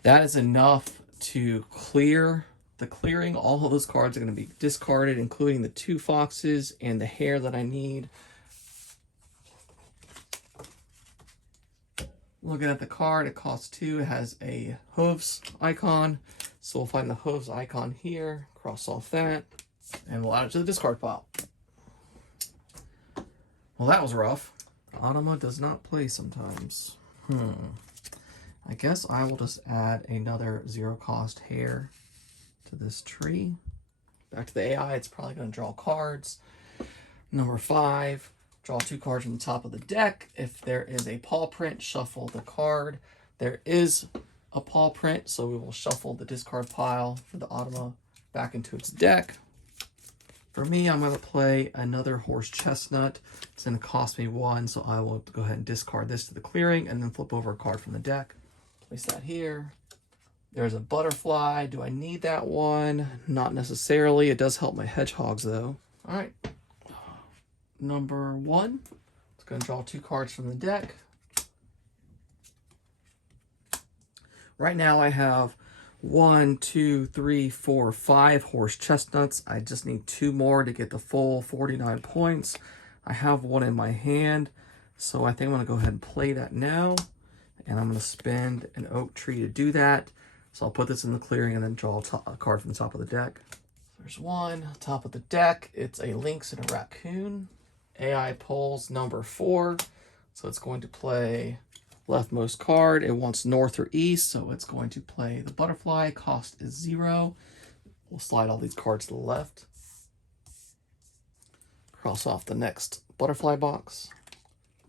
That is enough to clear the clearing. All of those cards are going to be discarded, including the 2 foxes and the hare that I need. Looking at the card, it costs 2. It has a hooves icon. So we'll find the hooves icon here, cross off that, and we'll add it to the discard pile. Well, that was rough. Automa does not play sometimes. I guess I will just add another 0-cost hare to this tree. Back to the AI, it's probably going to draw cards. Number 5, draw 2 cards from the top of the deck. If there is a paw print, shuffle the card. There is a paw print, so we will shuffle the discard pile for the Automa back into its deck. For me, I'm going to play another horse chestnut. It's going to cost me 1, so I will go ahead and discard this to the clearing and then flip over a card from the deck. Place that here. There's a butterfly. Do I need that one? Not necessarily. It does help my hedgehogs, though. All right. Number 1. It's going to draw 2 cards from the deck. Right now I have 1, 2, 3, 4, 5 horse chestnuts. I just need 2 more to get the full 49 points. I have 1 in my hand, so I think I'm going to go ahead and play that now. And I'm going to spend an oak tree to do that. So I'll put this in the clearing and then draw a card from the top of the deck. There's 1, top of the deck. It's a lynx and a raccoon. AI pulls number 4, so it's going to play leftmost card. It wants north or east, so it's going to play the butterfly. Cost is 0. We'll slide all these cards to the left. Cross off the next butterfly box.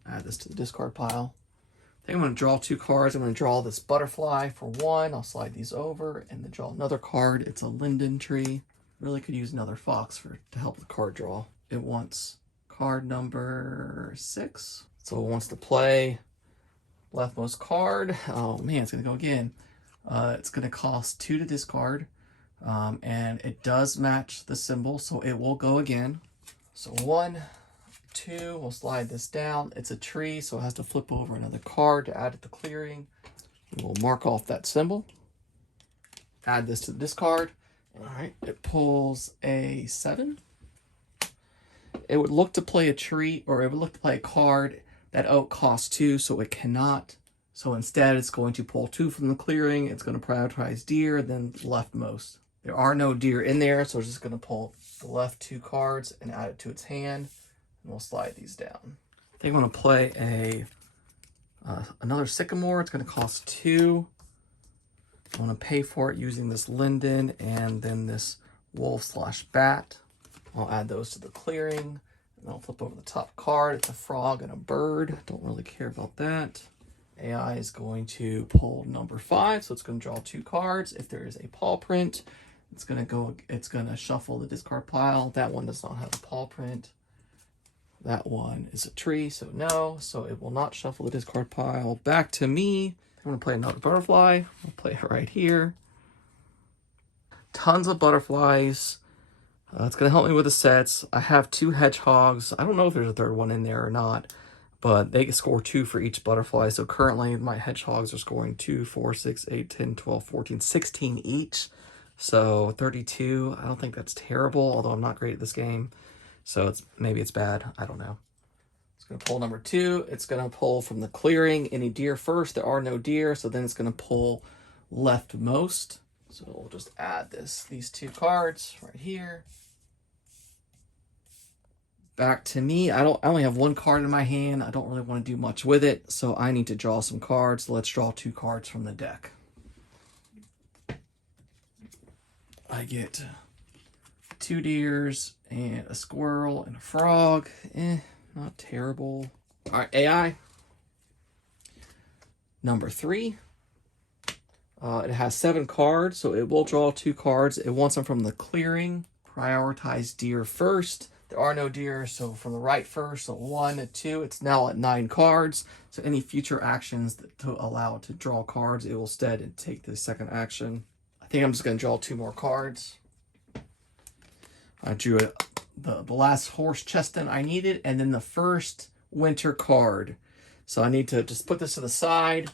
Add this to the discard pile. I think I'm going to draw 2 cards. I'm going to draw this butterfly for 1. I'll slide these over and then draw another card. It's a linden tree. Really could use another fox to help the card draw. It wants card number 6. So it wants to play leftmost card. Oh man, it's going to go again. It's going to cost 2 to discard. And it does match the symbol, so it will go again. So 1, 2, we'll slide this down. It's a tree, so it has to flip over another card to add to the clearing. We'll mark off that symbol. Add this to the discard. All right, it pulls a 7. It would look to play a tree, or it would look to play a card. That oak costs 2, so it cannot. So instead, it's going to pull 2 from the clearing. It's going to prioritize deer, then leftmost. There are no deer in there, so it's just going to pull the left 2 cards and add it to its hand. And we'll slide these down. I think I'm going to play another sycamore. It's going to cost 2. I'm going to pay for it using this linden and then this wolf/bat. I'll add those to the clearing. And I'll flip over the top card. It's a frog and a bird. Don't really care about that. AI is going to pull number 5, so it's going to draw 2 cards. If there is a paw print, it's going to shuffle the discard pile. That one does not have a paw print. That one is a tree, so no. So it will not shuffle the discard pile. Back to me. I'm going to play another butterfly. I'll play it right here. Tons of butterflies. It's going to help me with the sets. I have 2 hedgehogs. I don't know if there's a third one in there or not, but they can score 2 for each butterfly. So currently my hedgehogs are scoring 2, 4, 6, 8, 10, 12, 14, 16 each. So 32. I don't think that's terrible, although I'm not great at this game. So maybe it's bad. I don't know. It's going to pull number 2. It's going to pull from the clearing any deer first. There are no deer, so then it's going to pull leftmost. So we'll just add these 2 cards right here. Back to me. I only have 1 card in my hand. I don't really want to do much with it, so I need to draw some cards. Let's draw 2 cards from the deck. I get 2 deers and a squirrel and a frog. Not terrible. All right, AI. Number 3. It has 7 cards, so it will draw 2 cards. It wants them from the clearing. Prioritize deer first. There are no deer, so from the right first. So 1, 2. It's now at 9 cards. So any future actions to allow it to draw cards, it will instead take the second action. I think I'm just going to draw 2 more cards. I drew the last horse chestnut I needed, and then the first winter card. So I need to just put this to the side.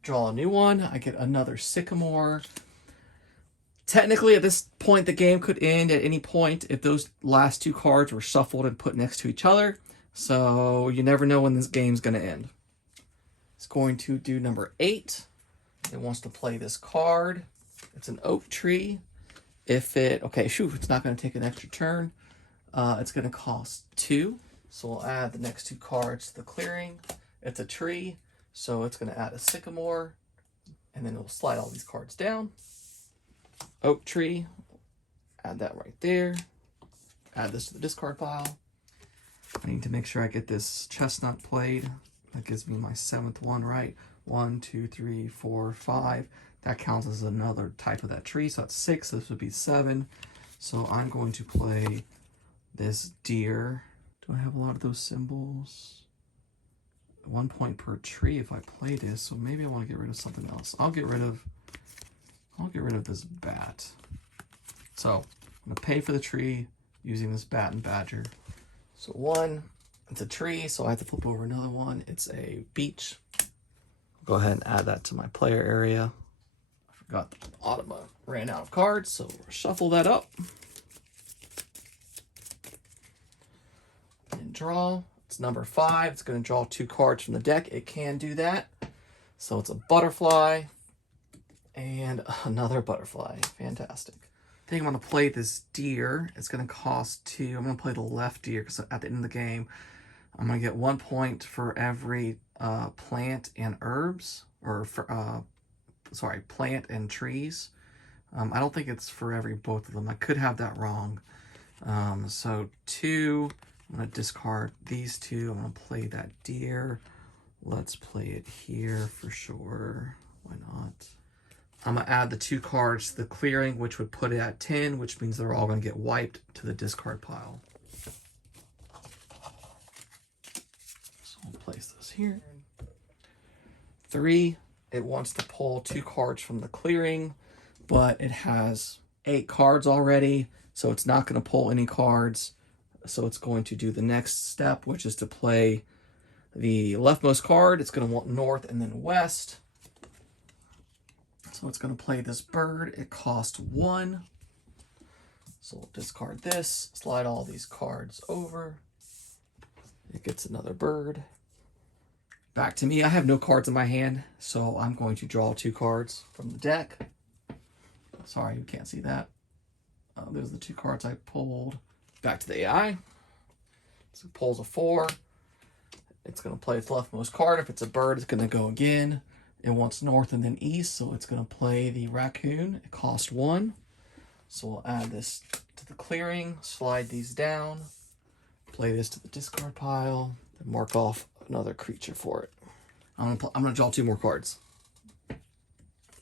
Draw a new one. I get another sycamore. Technically, at this point, the game could end at any point if those last 2 cards were shuffled and put next to each other. So you never know when this game's going to end. It's going to do number 8. It wants to play this card. It's an oak tree. It's not going to take an extra turn. It's going to cost 2. So we'll add the next 2 cards to the clearing. It's a tree. So it's going to add a sycamore, and then it'll slide all these cards down. Oak tree, add that right there. Add this to the discard pile. I need to make sure I get this chestnut played. That gives me my 7th one, right? 1, 2, 3, 4, 5. That counts as another type of that tree, so that's 6. This would be 7. So I'm going to play this deer. Do I have a lot of those symbols? 1 point per tree if I play this, so maybe I want to get rid of something else. I'll get rid of this bat. So I'm gonna pay for the tree using this bat and badger. So 1, it's a tree, so I have to flip over another one. It's a beech. Go ahead and add that to my player area. I forgot the Automa ran out of cards, so we'll shuffle that up. And draw. It's number 5. It's going to draw 2 cards from the deck. It can do that. So it's a butterfly and another butterfly. Fantastic. I think I'm going to play this deer. It's going to cost 2. I'm going to play the left deer because at the end of the game, I'm going to get 1 point for every plant and herbs, or for, plant and trees. I don't think it's for every both of them. I could have that wrong. So 2. I'm going to discard these 2. I'm going to play that deer. Let's play it here for sure. Why not? I'm going to add the 2 cards to the clearing, which would put it at 10, which means they're all going to get wiped to the discard pile. So I'll place this here. 3, it wants to pull 2 cards from the clearing, but it has 8 cards already, so it's not going to pull any cards. So it's going to do the next step, which is to play the leftmost card. It's going to want north and then west. So it's going to play this bird. It costs 1. So we'll discard this, slide all these cards over. It gets another bird. Back to me. I have no cards in my hand, so I'm going to draw 2 cards from the deck. Sorry, you can't see that. Those are the 2 cards I pulled. Back to the AI. So it pulls a 4. It's going to play its leftmost card. If it's a bird, it's going to go again. It wants north and then east, so it's going to play the raccoon. It costs 1. So we'll add this to the clearing, slide these down, play this to the discard pile, and mark off another creature for it. I'm going to draw 2 more cards.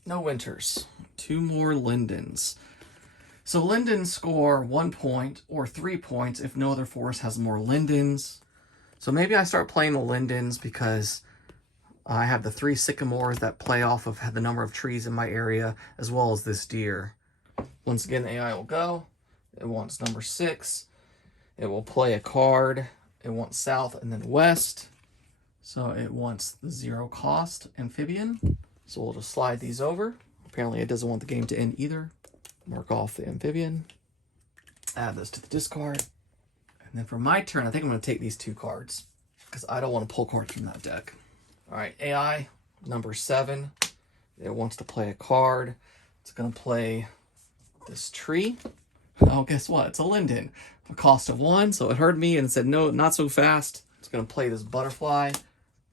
No winters. 2 more lindens. So lindens score 1 point or 3 points if no other forest has more lindens. So maybe I start playing the lindens because I have the 3 sycamores that play off of the number of trees in my area, as well as this deer. Once again, the AI will go. It wants number 6. It will play a card. It wants south and then west. So it wants the 0 cost amphibian. So we'll just slide these over. Apparently it doesn't want the game to end either. Mark off the amphibian. Add this to the discard. And then for my turn, I think I'm going to take these 2 cards because I don't want to pull cards from that deck. All right, AI, number 7. It wants to play a card. It's going to play this tree. Oh, guess what? It's a linden. A cost of 1, so it heard me and said, no, not so fast. It's going to play this butterfly.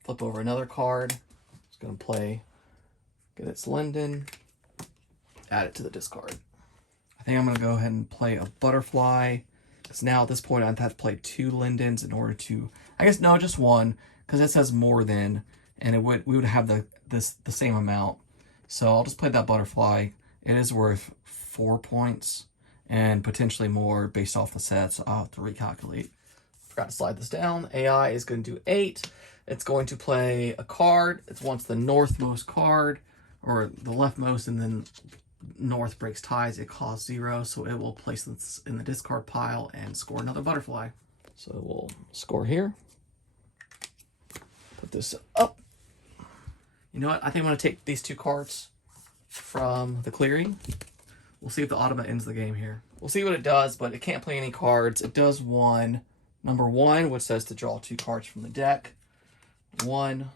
Flip over another card. It's going to play, get its linden. Add it to the discard. I think I'm going to go ahead and play a butterfly. Because now at this point, I'd have to play 2 lindens in order to, I guess, no, just 1. Because it says more than, and we would have the same amount. So I'll just play that butterfly. It is worth 4 points and potentially more based off the sets. I'll have to recalculate. Forgot to slide this down. AI is going to do 8. It's going to play a card. It wants the northmost card, or the leftmost, and then north breaks ties. It costs 0, so it will place this in the discard pile and score another butterfly. So we'll score here. Put this up. You know what? I think I'm going to take these 2 cards from the clearing. We'll see if the Automa ends the game here. We'll see what it does, but it can't play any cards. It does number 1, which says to draw 2 cards from the deck. 1,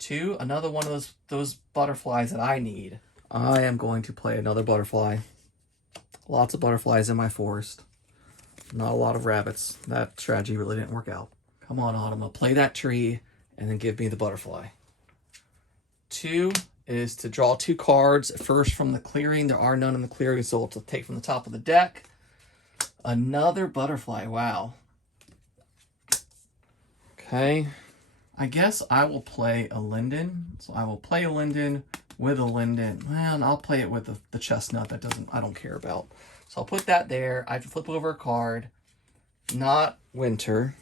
2. Another one of those butterflies that I need. I am going to play another butterfly. Lots of butterflies in my forest. Not a lot of rabbits. That strategy really didn't work out. Come on, Automa. Play that tree and then give me the butterfly. 2 is to draw 2 cards. First from the clearing. There are none in the clearing, so we'll take from the top of the deck. Another butterfly. Wow. Okay. I guess I will play a linden. So I will play a linden with a linden. Man, I'll play it with the chestnut that I don't care about. So I'll put that there. I have to flip over a card. Not winter.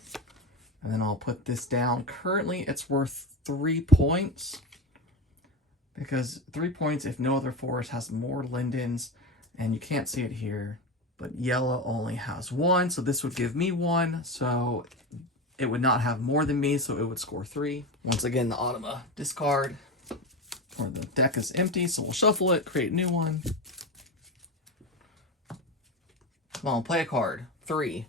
And then I'll put this down. Currently, it's worth 3 points. Because 3 points if no other forest has more lindens. And you can't see it here. But yellow only has 1. So this would give me 1. So it would not have more than me. So it would score 3. Once again, the Automa discard. Or the deck is empty. So we'll shuffle it. Create a new one. Come on, play a card. 3.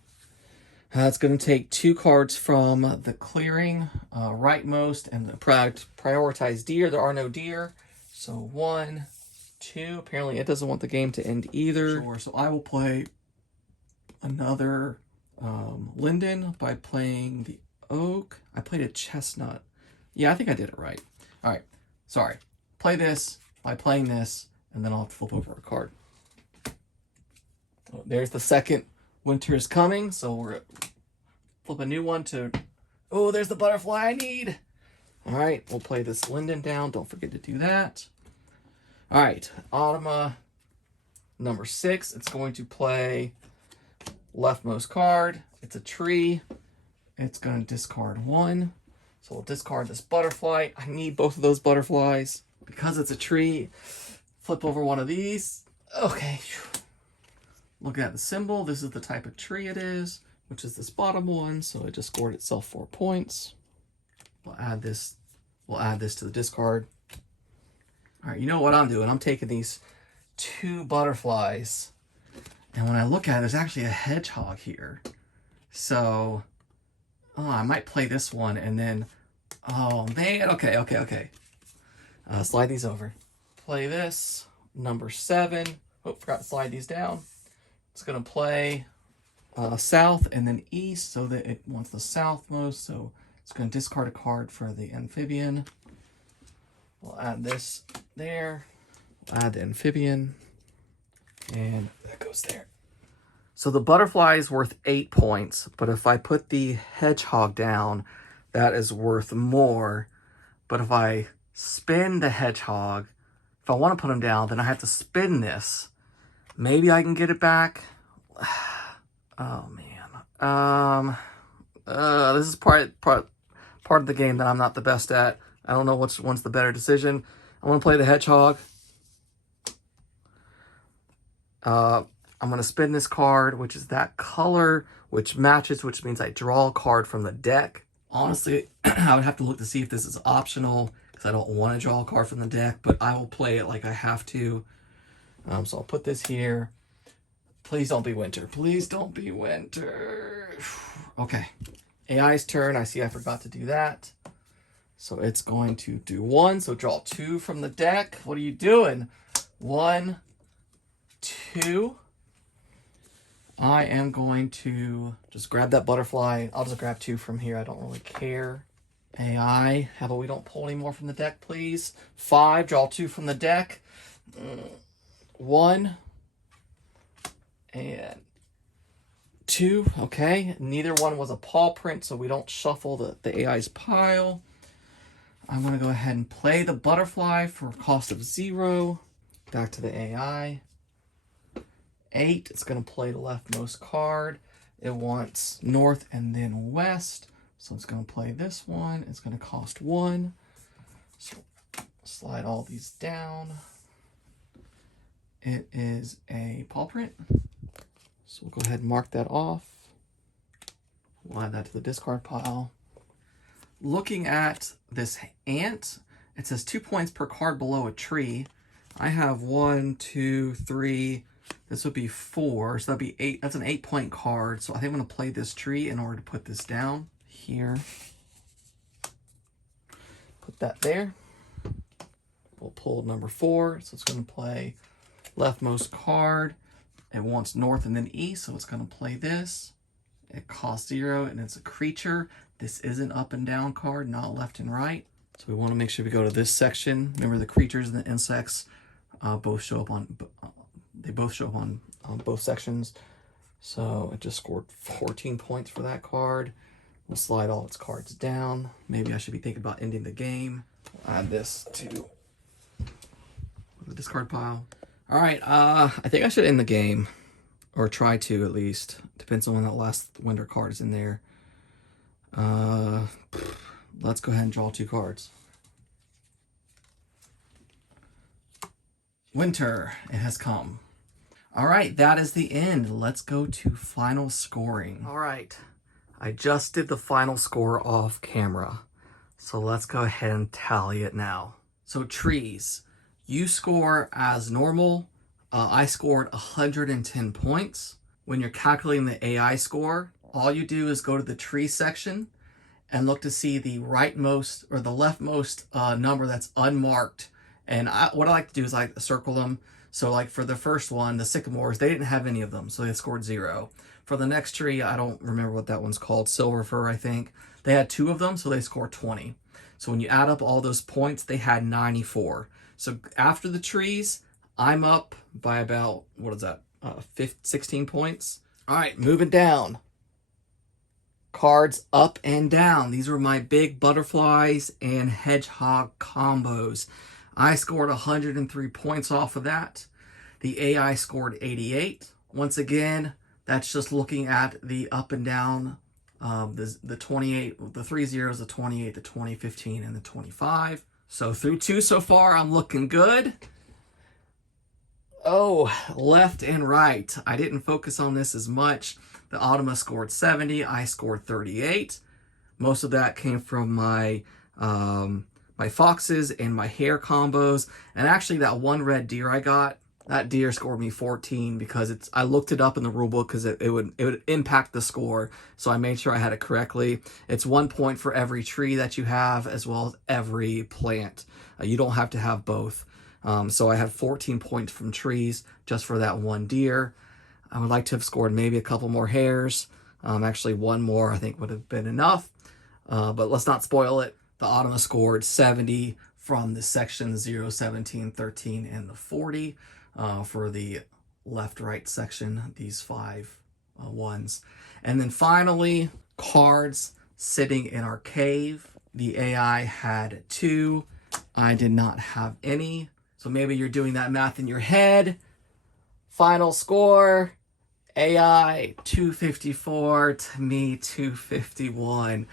It's going to take 2 cards from the clearing, rightmost, and the prioritize deer. There are no deer. So 1, 2. Apparently it doesn't want the game to end either. Sure, so I will play another linden by playing the oak. I played a chestnut. Yeah, I think I did it right. All right, sorry. Play this by playing this, and then I'll have to flip over a card. Oh, there's the second. Winter is coming, so we're flip a new one to, oh, there's the butterfly I need. All right, we'll play this linden down. Don't forget to do that. All right, Automa number 6. It's going to play leftmost card. It's a tree. It's going to discard 1. So we'll discard this butterfly. I need both of those butterflies because it's a tree. Flip over one of these. Okay. Look at the symbol. This is the type of tree it is, which is this bottom one. So it just scored itself 4 points. We'll add this to the discard. All right, you know what I'm doing? I'm taking these 2 butterflies. And when I look at it, there's actually a hedgehog here. So, I might play this one and then, oh man, okay. Slide these over. Play this, number 7. Oh, forgot to slide these down. It's going to play south and then east so that it wants the southmost. So it's going to discard a card for the amphibian. We'll add this there. We'll add the amphibian. And that goes there. So the butterfly is worth 8 points. But if I put the hedgehog down, that is worth more. But if I spin the hedgehog, if I want to put him down, then I have to spin this. Maybe I can get it back. Oh man. This is part of the game that I'm not the best at. I don't know which one's the better decision. I'm going to play the hedgehog. I'm going to spin this card, which is that color, which matches, which means I draw a card from the deck. Honestly, I would have to look to see if this is optional, because I don't want to draw a card from the deck, but I will play it like I have to. So I'll put this here. Please don't be winter. Please don't be winter. Okay. AI's turn. I see I forgot to do that. So it's going to do 1. So draw 2 from the deck. What are you doing? 1, 2. I am going to just grab that butterfly. I'll just grab 2 from here. I don't really care. AI, how about we don't pull any more from the deck, please? 5, draw 2 from the deck. 1 and 2. Okay, neither one was a paw print, so we don't shuffle the AI's pile. I'm going to go ahead and play the butterfly for a cost of 0. Back to the AI. 8, it's going to play the leftmost card. It wants north and then west, so it's going to play this one. It's going to cost 1. So slide all these down. It is a paw print, so we'll go ahead and mark that off. We'll add that to the discard pile. Looking at this ant, it says 2 points per card below a tree. I have 1, 2, 3. This would be 4, so that'd be 8. That's an 8-point card. So I think I'm going to play this tree in order to put this down here. Put that there. We'll pull number 4. So it's going to play leftmost card. It wants north and then east, so it's going to play this. It costs 0, and it's a creature. This is an up and down card, not left and right. So we want to make sure we go to this section. Remember, the creatures and the insects both show up on. They both show up on both sections. So it just scored 14 points for that card. We'll slide all its cards down. Maybe I should be thinking about ending the game. I'll add this to the discard pile. All right, I think I should end the game, or try to at least. Depends on when that last winter card is in there. Let's go ahead and draw 2 cards. Winter, it has come. All right, that is the end. Let's go to final scoring. All right, I just did the final score off camera. So let's go ahead and tally it now. So trees, you score as normal. I scored 110 points. When you're calculating the AI score, all you do is go to the tree section and look to see the rightmost or the leftmost number that's unmarked. And what I like to do is I circle them. So like for the first one, the sycamores, they didn't have any of them, so they scored 0. For the next tree, I don't remember what that one's called, silver fir, I think. They had 2 of them, so they scored 20. So when you add up all those points, they had 94. So after the trees, I'm up by about, what is that, 16 points. All right, moving down. Cards up and down. These were my big butterflies and hedgehog combos. I scored 103 points off of that. The AI scored 88. Once again, that's just looking at the up and down, the 28, the 3 zeros, the 28, the 20, 15, and the 25. So through 2 so far, I'm looking good. Oh, left and right. I didn't focus on this as much. The Automa scored 70. I scored 38. Most of that came from my my foxes and my hare combos. And actually that one red deer I got, that deer scored me 14 because I looked it up in the rulebook because it would impact the score. So I made sure I had it correctly. It's 1 point for every tree that you have as well as every plant. You don't have to have both. So I had 14 points from trees just for that one deer. I would like to have scored maybe a couple more hares. Actually, 1 more I think would have been enough. But let's not spoil it. The Automa scored 70 from the section 0, 17, 13, and the 40 for the left-right section, these 5 ones. And then finally, cards sitting in our cave. The AI had 2. I did not have any. So maybe you're doing that math in your head. Final score, AI 254 to me 251.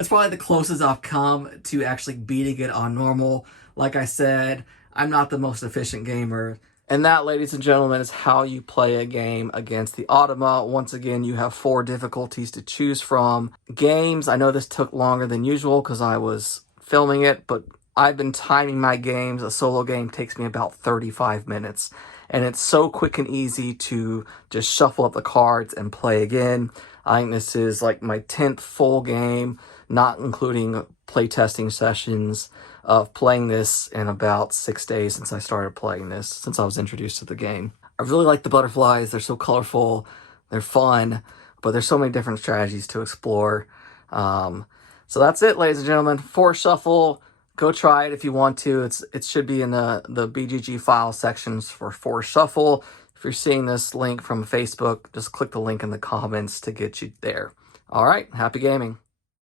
That's probably the closest I've come to actually beating it on normal. Like I said, I'm not the most efficient gamer. And that, ladies and gentlemen, is how you play a game against the Automa. Once again, you have 4 difficulties to choose from. Games, I know this took longer than usual because I was filming it, but I've been timing my games. A solo game takes me about 35 minutes. And it's so quick and easy to just shuffle up the cards and play again. I think this is like my 10th full game, not including playtesting sessions, of playing this in about 6 days since I started playing this, since I was introduced to the game. I really like the butterflies. They're so colorful. They're fun, but there's so many different strategies to explore. So that's it, ladies and gentlemen. Force Shuffle. Go try it if you want to. It should be in the BGG file sections for Force Shuffle. If you're seeing this link from Facebook, just click the link in the comments to get you there. All right, happy gaming.